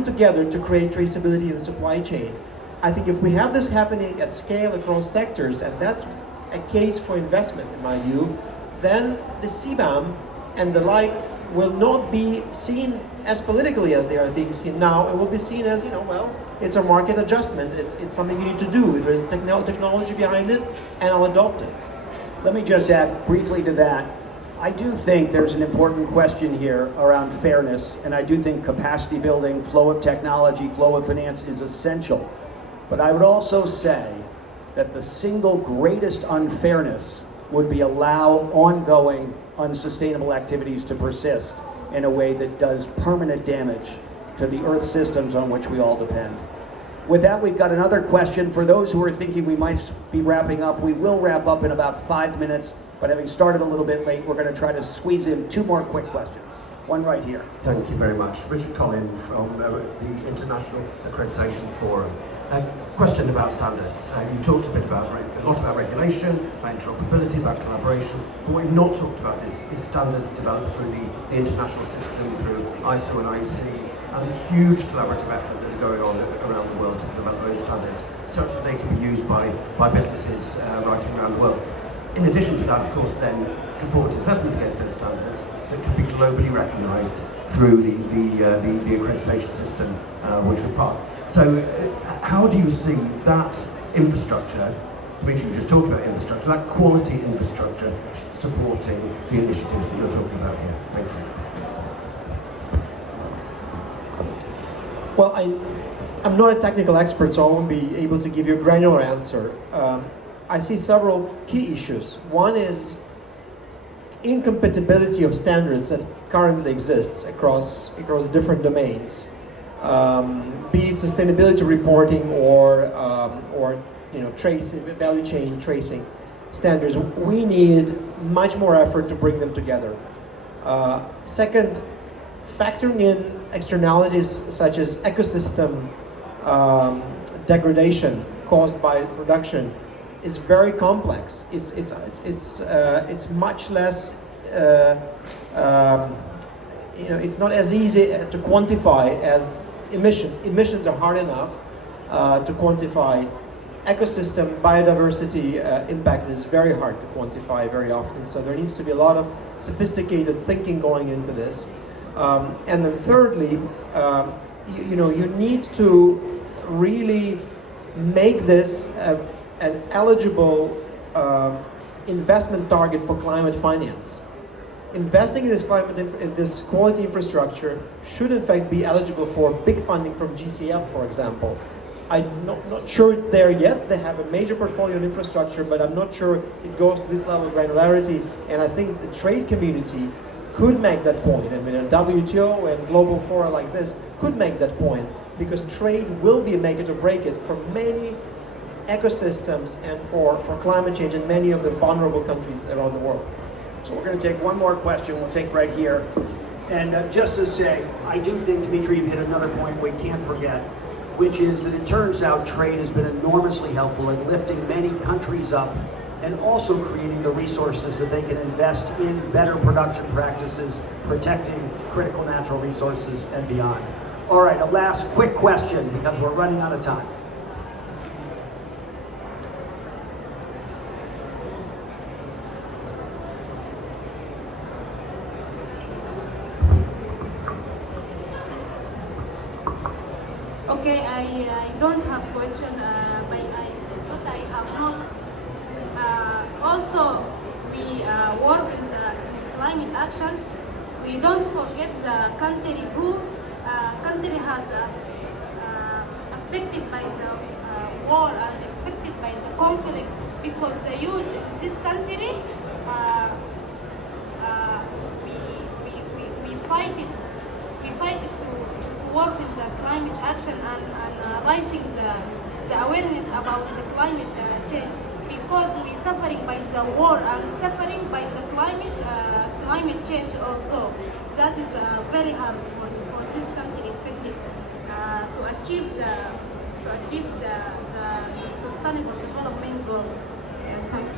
working together to create traceability in the supply chain. I think if we have this happening at scale across sectors, and that's a case for investment in my view, then the CBAM and the like will not be seen as politically as they are being seen now. It will be seen as, well, it's a market adjustment. It's something you need to do. There's technology behind it, and I'll adopt it. Let me just add briefly to that. I do think there's an important question here around fairness, and I do think capacity building, flow of technology, flow of finance is essential. But I would also say that the single greatest unfairness would be allow ongoing unsustainable activities to persist in a way that does permanent damage to the Earth systems on which we all depend. With that, we've got another question. For those who are thinking we might be wrapping up, we will wrap up in about 5 minutes, but having started a little bit late, we're going to try to squeeze in 2 more quick questions. One right here. Thank you very much. Richard Collin from the International Accreditation Forum. A question about standards. You talked a lot about regulation, about interoperability, about collaboration, but what we've not talked about is standards developed through the international system, through ISO and IEC, and a huge collaborative effort that are going on around the world to develop those standards, such that they can be used by businesses right around the world. In addition to that, of course, then conformity assessment against those standards that can be globally recognised through the accreditation system which we're part. So how do you see that infrastructure, Dmitry, you just talked about infrastructure, that quality infrastructure supporting the initiatives that you're talking about here? Thank you. Well, I'm not a technical expert, so I won't be able to give you a granular answer. I see several key issues. One is incompatibility of standards that currently exists across different domains, be it sustainability reporting or value chain tracing standards. We need much more effort to bring them together. Second, factoring in externalities such as ecosystem degradation caused by production is very complex. It's much less. It's not as easy to quantify as emissions. Emissions are hard enough to quantify. Ecosystem biodiversity impact is very hard to quantify very often. So there needs to be a lot of sophisticated thinking going into this. And then thirdly, you need to really make this an eligible investment target for climate finance. Investing in this quality infrastructure should in fact be eligible for big funding from GCF, for example. I'm not sure it's there yet. They have a major portfolio in infrastructure, but I'm not sure it goes to this level of granularity. And I think the trade community could make that point. I mean, a WTO and global fora like this could make that point, because trade will be a make it or break it for many ecosystems and for climate change in many of the vulnerable countries around the world. So we're going to take one more question. We'll take right here. And just to say, I do think, Dmitry, you've hit another point we can't forget, which is that it turns out trade has been enormously helpful in lifting many countries up and also creating the resources that they can invest in better production practices, protecting critical natural resources and beyond. All right, a last quick question because we're running out of time. Okay, I don't have question, but I have notes. Also, we work in the climate action. We don't forget the country who country has affected by the war and affected by the conflict, because the youth in this country we fight it. We fight it to work with the climate action and raising the awareness about the climate change, because we suffering by the war and suffering by the climate change also. That is very hard for this country affected to achieve the sustainable development goals. Thank you.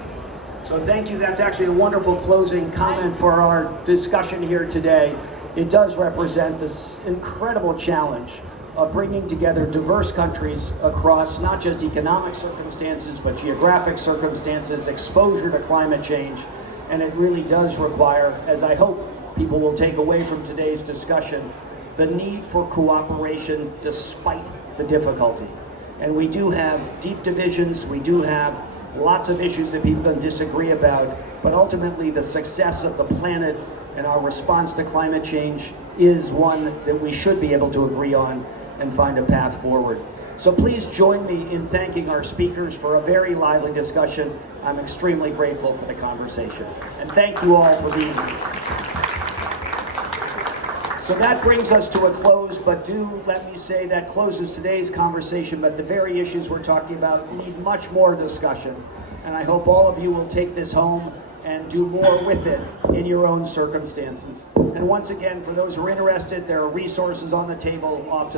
So thank you. That's actually a wonderful closing comment for our discussion here today. It does represent this incredible challenge of bringing together diverse countries across not just economic circumstances, but geographic circumstances, exposure to climate change. And it really does require, as I hope people will take away from today's discussion, the need for cooperation despite the difficulty. And we do have deep divisions, we do have lots of issues that people can disagree about, but ultimately the success of the planet and our response to climate change is one that we should be able to agree on and find a path forward. So please join me in thanking our speakers for a very lively discussion. I'm extremely grateful for the conversation. And thank you all for being here. So that brings us to a close, but do let me say that closes today's conversation, but the very issues we're talking about need much more discussion. And I hope all of you will take this home and do more with it in your own circumstances. And once again, for those who are interested, there are resources on the table off to